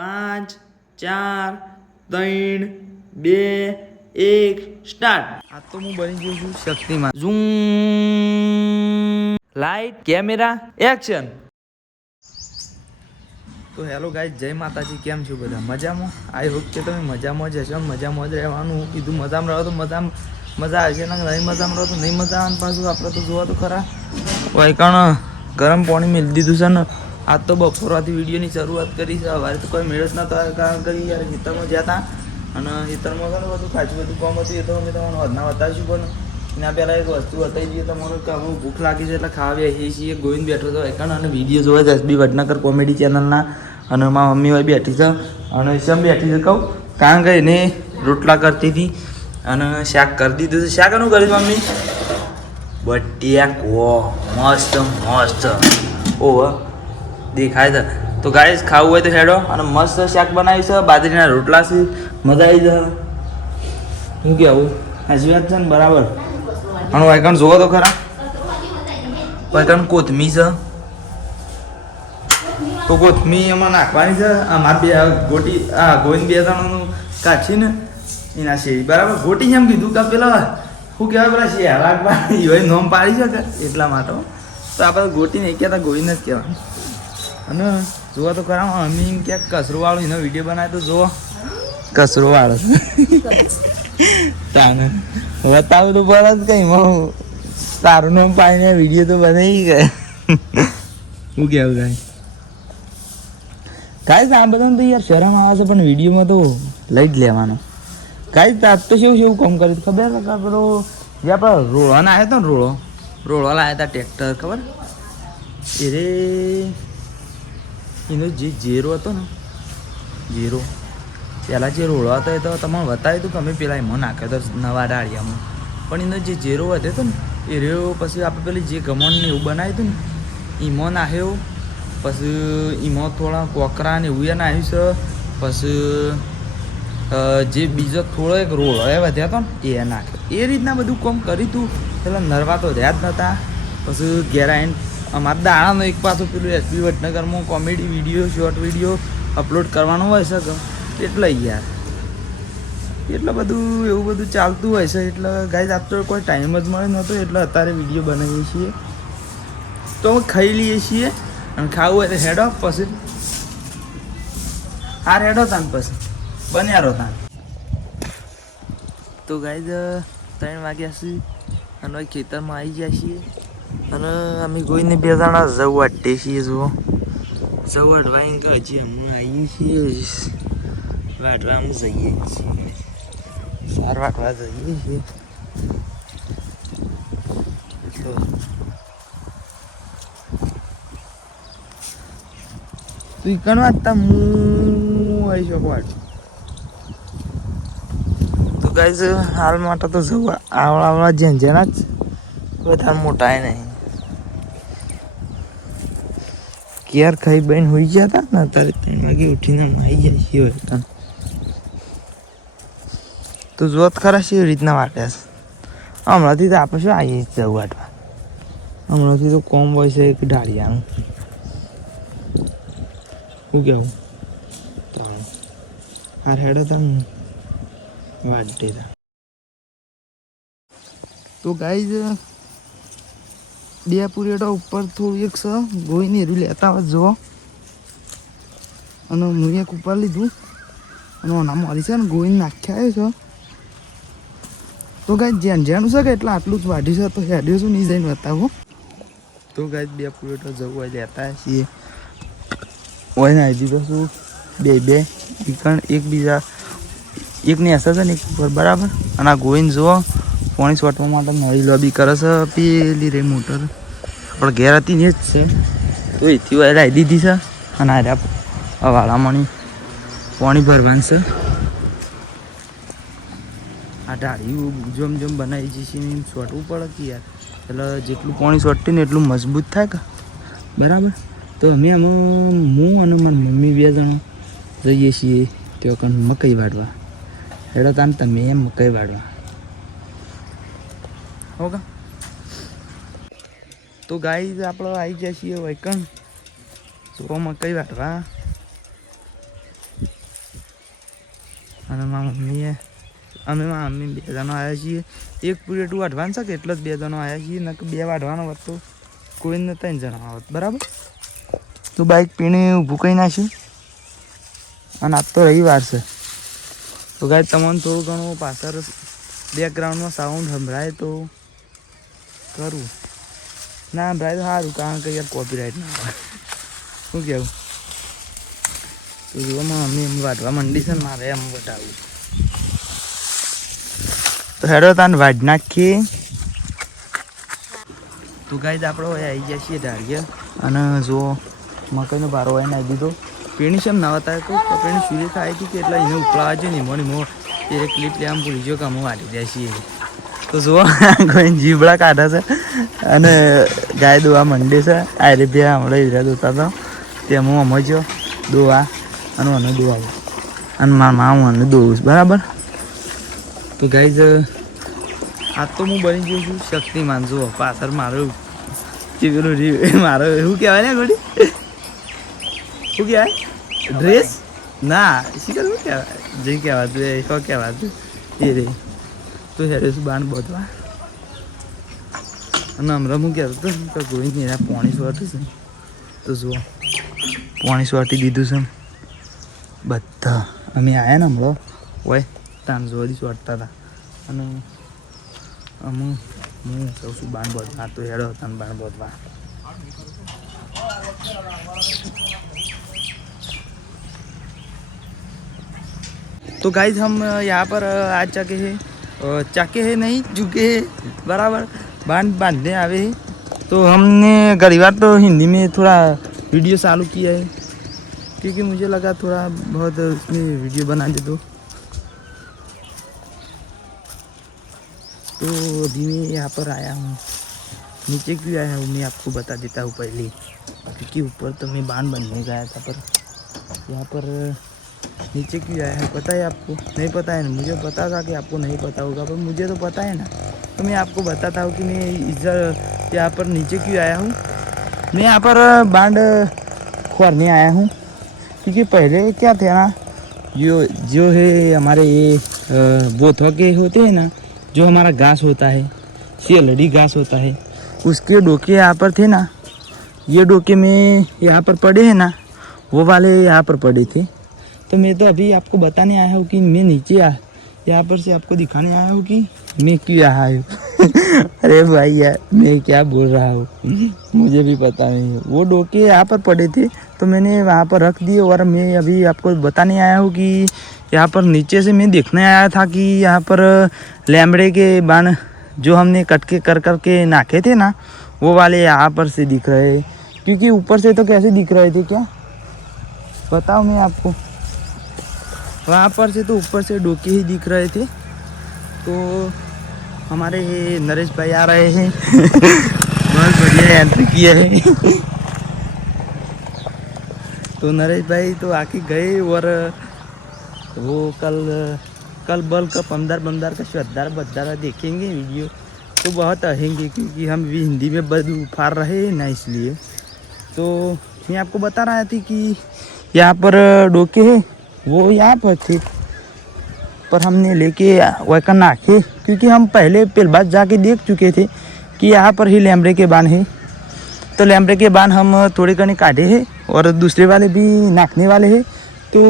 5 4 3 2 1 start. આ તો હું બની ગયો છું Shaktimaan. Zoom light camera action. તો હેલો ગાઈસ, જય માતાજી. કેમ છો બધા? મજામાં? આઈ હોપ કે તમે મજામાં જ હશો. મજામાં જ રહેવાનું. હું કીધું મજામાં રહો તો મજા આવશે ને, નહીં મજામાં રહો તો નહીં મજા આવે. પાછું આપણે તો જોવા તો ખરા. વૈકણ ગરમ પાણી મેળ દીધું છે ને. આજ તો બપોરથી વિડીયોની શરૂઆત કરી છે. સવારે તો કોઈ મેળ જ નતો આવ્યો, કારણ કે યાર ખેતરમાં ગયા હતા અને ખેતરમાં છે ને બધું ખાસું બધું કામ હતું. એ તો અમે તમને વધના બતાવીશું, પણ એના પહેલાં એક વસ્તુ બતાવી દઈએ તમને કે અમે ભૂખ લાગી છે એટલે ખાવા બેસીએ છીએ. ગોવિંદ બેઠો હતો એકણ અને વિડીયો જોવા છે એસબી વડનગર કોમેડી ચેનલના. અને મારા મમ્મી હોય બેઠી છે અને સમ બેઠી છે કહું, કારણ કે એને રોટલા કરતી હતી અને શાક કરી દીધું છે. શાક એનું કર્યું મમ્મી? બટિયા મસ્ત મસ્ત ઓહ દેખાય છે. તો ગાઈસ ખાવું હોય તો હેડો. અને મસ્ત શાક બનાવ્યું છે, બાજરીના રોટલા છે, મજા આવી જાય. શું કહેવું? સાચી વાત છે ને? બરાબર. અને વાયકણ જોવો તો ખરા, વાયકણ કોથમી છે. તો કોથમી એમાં નાખવાની છે. અમારે બે ગોટી આ ગોવિંદ બે જણાનું કાઢી ને એના શેરી બરાબર. ગોટી એમ કીધું કે પેલા શું કહેવાય, પેલા શેરાગવા એ નોમ પાડી શકે એટલા માટે. તો આપણે ગોટી નહીં કહેતા, ગોવિંદ જ કહેવાનું. અને જોવા તો ખરા, અમે એમ ક્યાંક કચરોવાળો એનો વિડીયો બનાવે તો જુઓ. કચરોવાળો તાને બતાવું તો પર જ કંઈ તારું નામ પાડીને વિડીયો તો બનાવી ગયા. શું કહેવું કાંઈ કાંઈ આ બધાને તો યાર શરમ આવે છે, પણ વિડીયોમાં તો લઈ જ લેવાનો. કાંઈ તાપ તો કેવું કામ કર્યું ખબર કે પેલો જે આપણે રોળવાના આવ્યો હતો ને, રોળવા લાવ્યા હતા ટ્રેક્ટર, ખબર એ રે એનો જે ઝેરો હતો ને, ઝેરો પહેલાં જે રોળવા હતો એ તો તમને બતાવ્યું હતું કે અમે પેલા એમાં નાખ્યો હતો નવા ડાળિયામાં. પણ એનો જે ઝેરો વધ્યો હતો ને એ રહ્યો, પછી આપણે પેલી જે ગમણને એવું બનાવ્યું હતું ને એમાં નાખ્યો. પછી એમાં થોડા કોકરા ને એવું નાખ્યું છે. પછી જે બીજો થોડો એક રોળો એ વધ્યા હતો ને એ નાખ્યો. એ રીતના બધું કામ કર્યું હતું. પેલા નરવા તો રહ્યા જ નહોતા. પછી ઘેર આવીને અમારા દાણાનો એક પાછું પેલું એસબી વડનગરમાં comedy video, short video upload કરવાનો હોય છે કે એટલે યાર એટલે બધું એવું બધું ચાલતું હોય છે. એટલે ગાઈઝ આજ તો કોઈ ટાઈમ જ મળે નહોતો, એટલે અત્યારે વિડીયો બનાવીએ છીએ. તો અમે ખાઈ લઈએ છીએ અને ખાવું હોય તો હેડો. પછી હાર હેડો તાન, પછી બન્યા રહો તાન. તો ગાઈઝ 3 વાગ્યા છે અને ખેતરમાં આવી ગયા છીએ. અને અમે કોઈને બે જણા જવું વાટે છીએ. જુઓ જવું વાટવા કે હજી અમે આવીએ છીએ, વાટવા અમે જઈએ છીએ, સાર વાટવા જઈએ છીએ. તું કણ વાટતા હું આવી શકો વાટ. તો ગાઈઝ હાલ માટે તો જવું આવડા જેના જ વધારે મોટા નહીં. ક્યાર ખાઈ બહેન હોઈ ગયા હતા ને, અત્યારે 3 વાગે ઉઠીને આવી જાય છીએ. તો જોત ખરા છે એવી રીતના વાટ્યા છે. હમણાંથી તો આપણે શું આવીએ જવું વાટવા. હમણાંથી તો કોમ હોય છે એક ડાળિયાનું. શું કહેવું? હાર હેડો તમે વાટે. તો ગાઈઝ બે પુરેડા ઉપર થોડું એક છે ગોઈને એરું લેતા હોય જુઓ. અને હું એક ઉપર લીધું અને ઓના મારી છે ને ગોઈને નાખ્યા આવ્યો છે. તો ગાઈઝ જેનું છે કે એટલે આટલું જ વાઢી છે. તો હેડ્યો છું નહીં જઈને બતાવો. તો ગાઈઝ બે પુરેડા જવું હોય લેતા છીએ. હોય ને આવી દીધો છું બે એકબીજા એકની અસર છે ને એક ઉપર બરાબર. અને આ ગોઈને જુઓ પાણી છોટવા માટે નળી લોબી કરે છે. પેલી રે મોટર આપણે ઘેર હતી ને જ છે, તો એથી આવી દીધી છે. અને આ વાળામાં પાણી ભરવાનું છે. આ ઢાળિયું જેમ જેમ બનાવી જશે એમ છોટવું પડે કે યાર, એટલે જેટલું પાણી છોટતું ને એટલું મજબૂત થાય કે બરાબર. તો અમે આમાં હું અને મારી મમ્મી 2 જણા જઈએ છીએ તો કંઈ મકાઈ વાળવા. હેડો તાન તમે એમ મકાઈ વાળવા. ઓકે તો ગાઈઝ આપણે આવી ગયા છીએ વૈકણ તો મકાઈ વાટવા. અને મારા મમ્મીએ અમે મારા મમ્મી 2 જણો આવ્યા છીએ. એક પૂરેટું વાઢવાનું છે કે એટલે જ 2 જણો આવ્યા છીએ, ને 2 વાઢવાનો હોત તો કોઈને 3 જણા આવત. બરાબર. તો બાઇક પીને ઊભું કરી નાખ્યું. અને આજ તો રવિવાર છે. તો ગાય તમને થોડું ઘણું પાછળ બેકગ્રાઉન્ડમાં સાઉન્ડ સંભળાય તો કરું, ના સંભળાય તો સારું, કારણ કે યાર કોપીરાઇટ ના આવે. શું કહેવું? તો જોવામાં મમ્મી એમ વાઢવા મંડી છે ને મારે એમ બતાવું. તો હેડો તાન વાઢ નાખીએ. તો ગાય આપણે આવી ગયા છીએ ઢાળીએ. અને જો મકાઈનો ભારો હોય નાખી દીધો. પેણી છે એમ ના બતાવે કહું તો પેણી સુરેખ આવી હતી કે એટલે એને ઉપડાવા છે ને મોની એ ક્લિપ લેવા ભૂલી ગયો કે અમે વાઢી દે છીએ. તો જુઓ કોઈ જીબડા કાઢે છે અને ગાય દોવા મંડી છે. આ રે બે હમણાં હીરા દોતા હતા તેમ હું સમજ્યો દોવા અને મને દોવા અને મારા હું મને દોવું છું. બરાબર. તો ગાય આજ તો હું બની ગયો છું શક્તિમાન. જુઓ પાછળ મારું જે પેલું મારો એવું કહેવાય ને ગોડી, શું કહેવાય ડ્રેસ ના શીખર શું કહેવાય જે કહેવાતું એ શું કહેવાતું એ રે. તો હેરે શું બાણ બોધવા અને હમણાં હું કહેતો હતો તો કોઈ નહીં એના પાણી સોટી છે. તો જુઓ પાણી સોટી દીધું છે બધા. અમે આવ્યા ને હમણાં હોય તાન જોડી સોટતા હતા અને હું કહું છું બાણ બોધવા. તો હેડો તાન બાણ બોધવા. तो गाइज हम यहाँ पर आज चाके है नहीं झुके है. बराबर. बांधने आवे हैं. तो हमने घड़ी बार तो हिंदी में थोड़ा वीडियो चालू किया है क्योंकि मुझे लगा थोड़ा बहुत उसमें वीडियो बना दे. तो अभी मैं यहाँ पर आया हूँ. नीचे क्यों आया हूँ मैं आपको बता देता हूँ पहले, क्योंकि ऊपर तो मैं बांध बनने गया था पर यहाँ पर नीचे क्यों आया है पता है आपको? नहीं पता है ना? मुझे पता था कि आपको नहीं पता होगा पर मुझे तो पता है ना. तो मैं आपको बताता हूँ कि मैं इधर यहाँ पर नीचे क्यों आया हूँ. मैं यहाँ पर बांध खोरने आया हूँ क्योंकि पहले क्या थे ना, जो है हमारे ये बोथवा के होते हैं ना, जो हमारा घास होता है सेलड़ी घास होता है, उसके डोके यहाँ पर थे ना. ये डोके में यहाँ पर पड़े हैं ना, वो वाले यहाँ पर पड़े थे. तो मैं तो अभी आपको बताने आया हूँ कि मैं नीचे यहाँ पर से आपको दिखाने आया हूँ कि मैं क्यों यहाँ आया हूँ. अरे भाई यार मैं क्या बोल रहा हूँ मुझे भी पता नहीं है. वो डोके यहाँ पर पड़े थे तो मैंने वहाँ पर रख दिए और मैं अभी आपको बताने आया हूँ कि यहाँ पर नीचे से मैं देखने आया था कि यहाँ पर लैम्बड़े के बाण जो हमने कट के कर के नाखे थे ना, वो वाले यहाँ पर से दिख रहे हैं. क्योंकि ऊपर से तो कैसे दिख रहे थे क्या बताओ मैं आपको. वहाँ पर से तो ऊपर से डोके ही दिख रहे थे. तो हमारे नरेश भाई आ रहे हैं बहुत बढ़िया एंट्री किया है. तो नरेश भाई तो आके गए और वो कल बल का पंदर का श्रद्धार देखेंगे वीडियो तो बहुत आएंगे क्योंकि हम भी हिंदी में बद उफार रहे हैं ना, इसलिए. तो मैं आपको बता रहा थी कि यहाँ पर डोके हैं वो यहाँ पर थे पर हमने लेके वैका नाखे क्योंकि हम पहले बार जाके देख चुके थे कि यहाँ पर ही लैम्बड़े के बाण है. तो लैम्बड़े के बाण हम थोड़े कने काटे हैं और दूसरे वाले भी नाखने वाले हैं. तो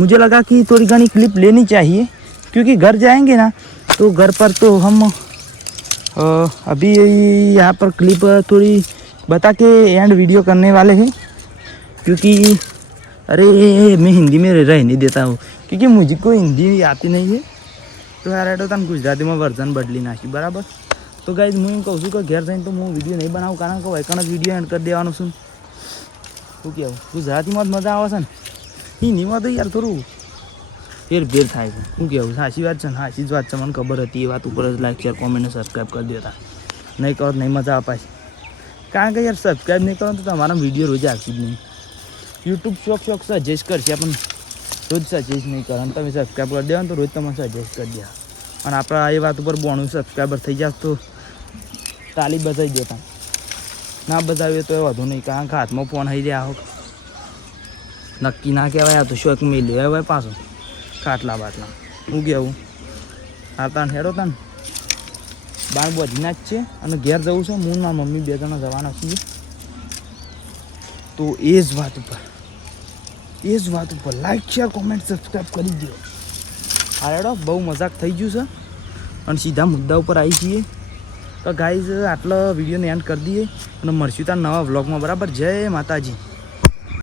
मुझे लगा कि थोड़ी घनी क्लिप लेनी चाहिए क्योंकि घर जाएंगे ना तो घर पर तो हम अभी यहाँ पर क्लिप थोड़ी बता के एंड वीडियो करने वाले हैं. क्योंकि अरे मैं हिंदी में रह नहीं देता हूँ क्योंकि मुझको हिंदी आती नहीं है. तो यार एटो तन गुजराती में वर्जन बदली नाखी. बराबर. तो गाइज હું એમ કહું છું કે ઘેર જઈને તો હું વિડીયો નહીં બનાવું કારણ કે વૈકાનો જ વિડીયો એન્ડ કરી દેવાનો છું. શું કહેવું ગુજરાતીમાં જ મજા આવે છે ને, હિન્દીમાં તો યાર થોડું ફેર થાય છે. શું કહેવું સાચી વાત છે ને, સાચી જ વાત છે, મને ખબર હતી. એ વાત ઉપર જ લાઈક શેર કોમેન્ટ સબસ્ક્રાઈબ કરી દેતા. નહીં કરો નહીં મજા આવે પાછી, કારણ કે યાર સબસ્ક્રાઈબ નહીં કરો તો તમારા વિડીયો રોજ આવશે જ નહીં. યુટ્યુબ શોખ સજેસ્ટ કરશે પણ રોજ સજેસ્ટ નહીં કરે. અને તમે સબસ્ક્રાઈબ કરી દેવા તો રોજ તમને સજેસ્ટ કરી દે. અને આપણા એ વાત ઉપર 92 સબસ્ક્રાઈબર થઈ જાય તો તાલી બતાવી દેતા. ના બતાવીએ તો એ વધુ નહીં કારણ કે હાથમાં ફોન આવી રહ્યા હો નક્કી ના કહેવાય. આ તો શોખ મેલ્યો હવે પાછો ખાટલા બાટલા હું કેવું હા તાન હેડો તાન બાર બધીના જ છે અને ઘેર જવું છે હું ના મમ્મી 2 જણા જવાના છીએ તો એ જ વાત ઉપર લાઈક શેર કોમેન્ટ સબસ્ક્રાઈબ કરી દો હા હેડો બહુ મજાક થઈ ગયું છે અને સીધા મુદ્દા ઉપર આવી છીએ તો ગાઈઝ આટલો વિડીયોને એન્ડ કરી દઈએ અને મળશું તાર નવા વ્લોગમાં બરાબર જય માતાજી